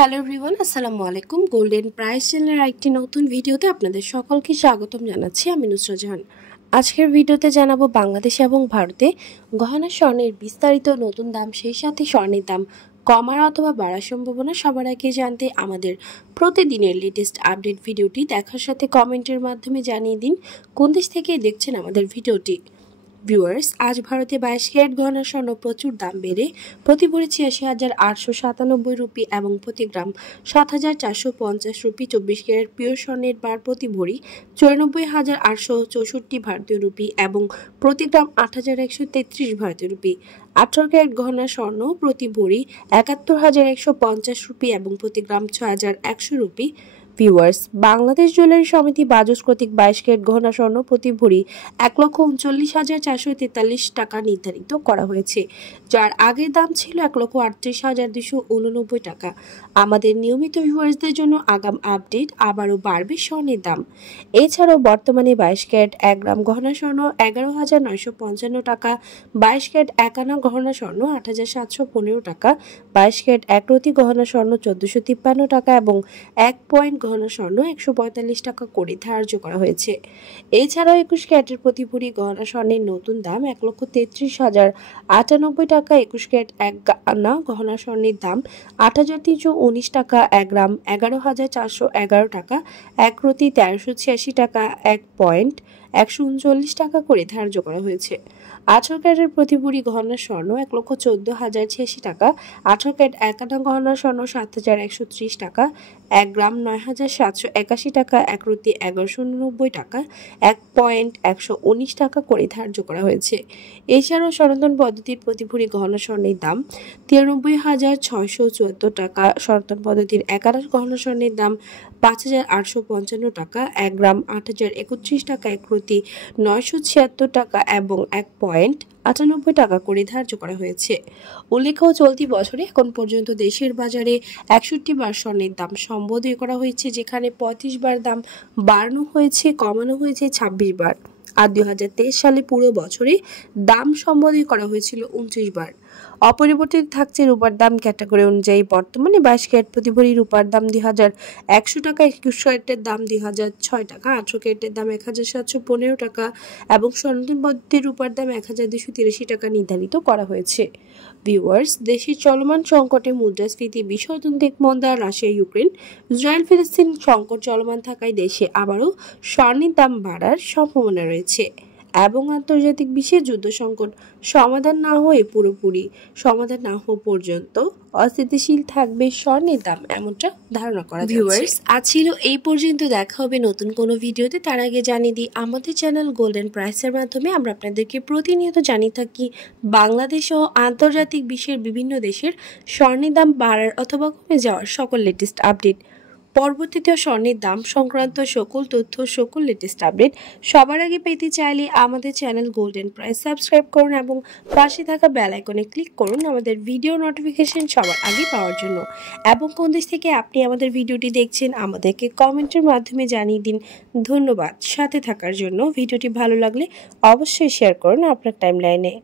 Hello everyone, আসসালামু আলাইকুম। Golden price চ্যানেলের একটি নতুন ভিডিওতে আপনাদের সকলকে স্বাগতম জানাচ্ছি। আমি নুসরাত জাহান। আজকের ভিডিওতে জানাবো বাংলাদেশ এবং ভারতে গহনা স্বর্ণের বিস্তারিত নতুন দাম, সেই সাথে স্বর্ণের দাম কমার অথবা বাড়ার সম্ভাবনা। সবার আগে জানতে আমাদের প্রতিদিনের লেটেস্ট আপডেট ভিডিওটি দেখার সাথে কমেন্টের মাধ্যমে জানিয়ে দিন কোন দেশ থেকে দেখছেন আমাদের ভিডিওটি। ভিউয়ার্স, আজ ভারতে 22 ক্যারেট গহনা স্বর্ণ প্রচুর দাম বেড়ে প্রতি ভরি ৮৬,৮৯৭ রুপি এবং প্রতি গ্রাম ৭,৪৫০ রুপি। 24 ক্যারেট পিওর স্বর্ণের বার প্রতি ভরি ৯৪,৮৬৪ ভারতীয় রুপি এবং প্রতি গ্রাম ৮,১৩৩ ভারতীয় রুপি। 18 ক্যারেট গহনা স্বর্ণ প্রতি ভরি ৭১,১৫০ রুপি এবং প্রতি গ্রাম ৬,১০০ রুপি। ভিউয়ার্স, বাংলাদেশ জুয়েলারি সমিতি বাজুস কর্তৃক 22 ক্যারেট গহনা স্বর্ণ প্রতি ভরি ১,৩৯,৪৪৩ টাকা নির্ধারিত করা হয়েছে, যার আগের দাম ছিল ১,৩৮,২৮৯ টাকা। আমাদের নিয়মিত ভিউয়ার্সদের জন্য আগাম আপডেট, আবারও বাড়বে স্বর্ণের দাম। এছাড়াও বর্তমানে 22 ক্যারেট 1 গ্রাম গহনা স্বর্ণ ১১,৯৫৫ টাকা, 22 ক্যারেট 1 আনা গহনা স্বর্ণ ৮,৭১৫ টাকা, 22 ক্যারেট 1 রতি গহনা স্বর্ণ ১৪৫৩ টাকা এবং 1 পয়েন্ট গহনা স্বর্ণ ১৪৫ টাকা করে ধার্য করা হয়েছে। এছাড়াও 21 ক্যারেটের প্রতি ভরি গহনা স্বর্ণের নতুন দাম ১,৩৩,০৯৮ টাকা। 21 ক্যারেট 1 আনা গহনা স্বর্ণের দাম ৮,৩১৯ টাকা, 1 গ্রাম ১১,৪১১ টাকা, 1 রতি ১৩৮৬ টাকা, 1 পয়েন্ট ১৩৯ টাকা করে ধার্য করা হয়েছে। 18 ক্যারেটের প্রতি ভরি গহনা স্বর্ণ ১,১৪,০৮৬ টাকা, 18 ক্যারেট 1 আনা গহনা স্বর্ণ ৭,১৩০ টাকা, 1 গ্রাম ৯,৭৮১ টাকা, 1 রতি ১১৯৯ টাকা, 1 পয়েন্ট ১১৯ টাকা করে ধার্য করা হয়েছে। এছাড়াও সনাতন পদ্ধতির প্রতি ভরি গহনা স্বর্ণের দাম ৯৩,৬৭৪ টাকা, সনাতন পদ্ধতির 1 আনা গহনা স্বর্ণের দাম ৫,৮৫৫ টাকা, 1 গ্রাম ৮,০৩১ টাকা, 1 রতি ৯৭৬ টাকা এবং 1 পয়েন্ট ৯৮ টাকা করে ধার্য করা হয়েছে। উল্লেখ্য, চলতি বছরে এখন পর্যন্ত দেশের বাজারে ৬১ বার স্বর্ণের দাম সম্বোধন করা হয়েছে, যেখানে ৩৫ বার দাম বাড়ানো হয়েছে, কমানো হয়েছে ২৬ বার। আর ২০২৩ সালে পুরো বছরে দাম সম্বোধন করা হয়েছিল ২৯ বার। অপরিবর্তিত থাকছে রূপার দাম ক্যাটাগরি অনুযায়ী। বর্তমানে 22 ক্যারেট প্রতি ভরি রূপার দাম ২,১০০ টাকা, 21 ক্যারেটের দাম ২,০০৬ টাকা, 18 ক্যারেটের দাম ১,৭১৫ টাকা এবং সনাতন পদ্ধতির রূপার দাম ১,২৮৩ টাকা নির্ধারিত করা হয়েছে। ভিউয়ার্স, দেশের চলমান সংকটে মুদ্রাস্ফীতি, বিষয়তান্ত্রিক মন্দা, রাশিয়া ইউক্রেন, ইসরায়েল ফিলিস্তিন সংকট চলমান থাকায় দেশে আবারও স্বর্ণের দাম বাড়ার সম্ভাবনা রয়েছে এবং আন্তর্জাতিক বিশ্বে যুদ্ধ সংকট সমাধান না হয়ে পুরোপুরি সমাধান না হওয়া পর্যন্ত অস্থিতিশীল থাকবে স্বর্ণের দাম, এমনটা ধারণা করা যাচ্ছে। ভিউয়ার্স, আজ ছিল এই পর্যন্ত। দেখা হবে নতুন কোনো ভিডিওতে। তার আগে জানিয়ে দিই, আমাদের চ্যানেল গোল্ডেন প্রাইসের মাধ্যমে আমরা আপনাদেরকে প্রতিনিয়ত জানিয়ে থাকি বাংলাদেশ ও আন্তর্জাতিক বিশ্বের বিভিন্ন দেশের স্বর্ণের দাম বাড়ার অথবা কমে যাওয়ার সকল লেটেস্ট আপডেট। পরবর্তীতে স্বর্ণের দাম সংক্রান্ত সকল তথ্য, সকল লেটেস্ট আপডেট সবার আগে পেতে চাইলে আমাদের চ্যানেল গোল্ডেন প্রাইস সাবস্ক্রাইব করুন এবং পাশে থাকা বেল আইকনে ক্লিক করুন আমাদের ভিডিও নোটিফিকেশন সবার আগে পাওয়ার জন্য। এবং কোন দেশ থেকে আপনি আমাদের ভিডিওটি দেখছেন আমাদেরকে কমেন্টের মাধ্যমে জানিয়ে দিন। ধন্যবাদ সাথে থাকার জন্য। ভিডিওটি ভালো লাগলে অবশ্যই শেয়ার করুন আপনার টাইমলাইনে।